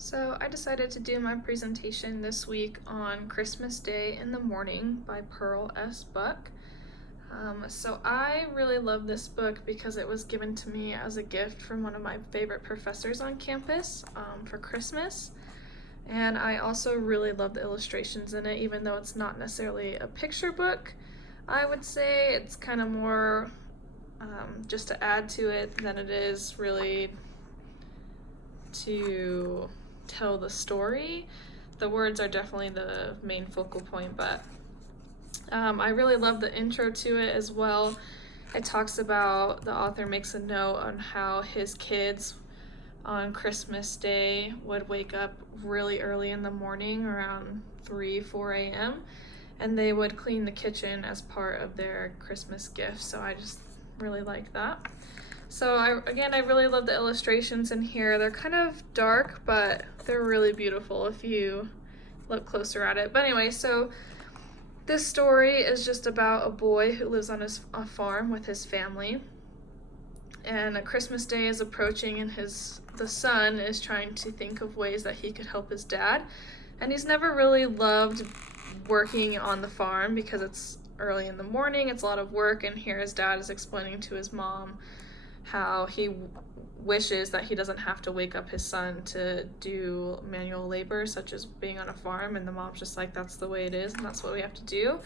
So I decided to do my presentation this week on Christmas Day in the Morning by Pearl S. Buck. So I really love this book because it was given to me as a gift from one of my favorite professors on campus for Christmas. And I also really love the illustrations in it, even though it's not necessarily a picture book. I would say it's kind of more just to add to it than it is really to tell the story. The words are definitely the main focal point, but I really love the intro to it as well. It talks about, the author makes a note on how his kids on Christmas Day would wake up really early in the morning, around 4 a.m., and they would clean the kitchen as part of their Christmas gift. So I just really like that. So I really love the illustrations in here. They're kind of dark, but they're really beautiful if you look closer at it. But anyway, so this story is just about a boy who lives on a farm with his family. And a Christmas Day is approaching, and the son is trying to think of ways that he could help his dad. And he's never really loved working on the farm because it's early in the morning, it's a lot of work, and here his dad is explaining to his mom how he wishes that he doesn't have to wake up his son to do manual labor such as being on a farm, and the mom's just like, that's the way it is and that's what we have to do.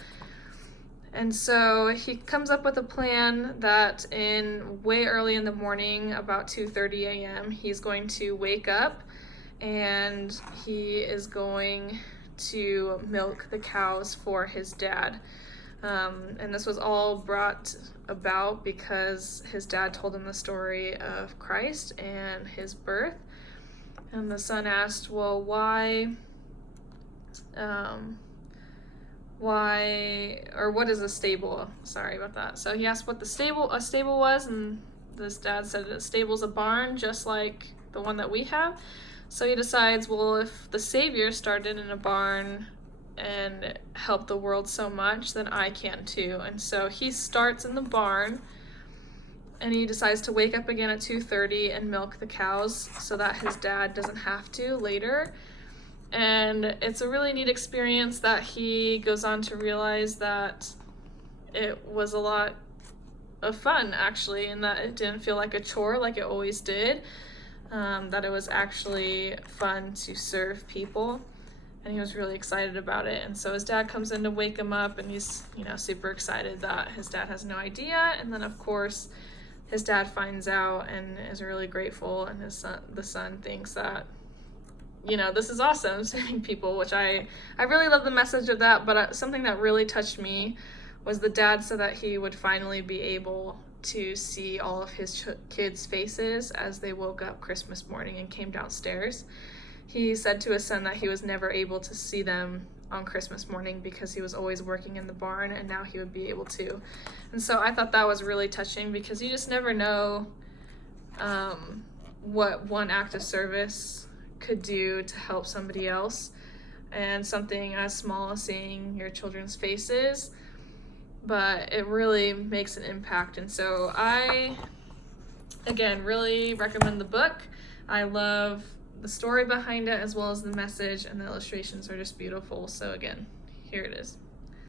And so he comes up with a plan that way early in the morning, about 2:30 a.m., he's going to wake up and he is going to milk the cows for his dad. And this was all brought about because his dad told him the story of Christ and his birth. And the son asked, well, why, or what is a stable? Sorry about that. So he asked what a stable was, and this dad said a stable's a barn just like the one that we have. So he decides, well, if the Savior started in a barn and helped the world so much, then I can too. And so he starts in the barn, and he decides to wake up again at 2:30 and milk the cows so that his dad doesn't have to later. And it's a really neat experience that he goes on to realize that it was a lot of fun, actually, and that it didn't feel like a chore like it always did, that it was actually fun to serve people. And he was really excited about it. And so his dad comes in to wake him up, and he's, super excited that his dad has no idea. And then, of course, his dad finds out and is really grateful, and the son thinks that, this is awesome, saving people, which I really love the message of that. But something that really touched me was the dad said that he would finally be able to see all of his kids' faces as they woke up Christmas morning and came downstairs. He said to his son that he was never able to see them on Christmas morning because he was always working in the barn, and now he would be able to. And so I thought that was really touching, because you just never know what one act of service could do to help somebody else, and something as small as seeing your children's faces, but it really makes an impact. And so I, again, really recommend the book. I love the story behind it as well as the message, and the illustrations are just beautiful. So again, here it is.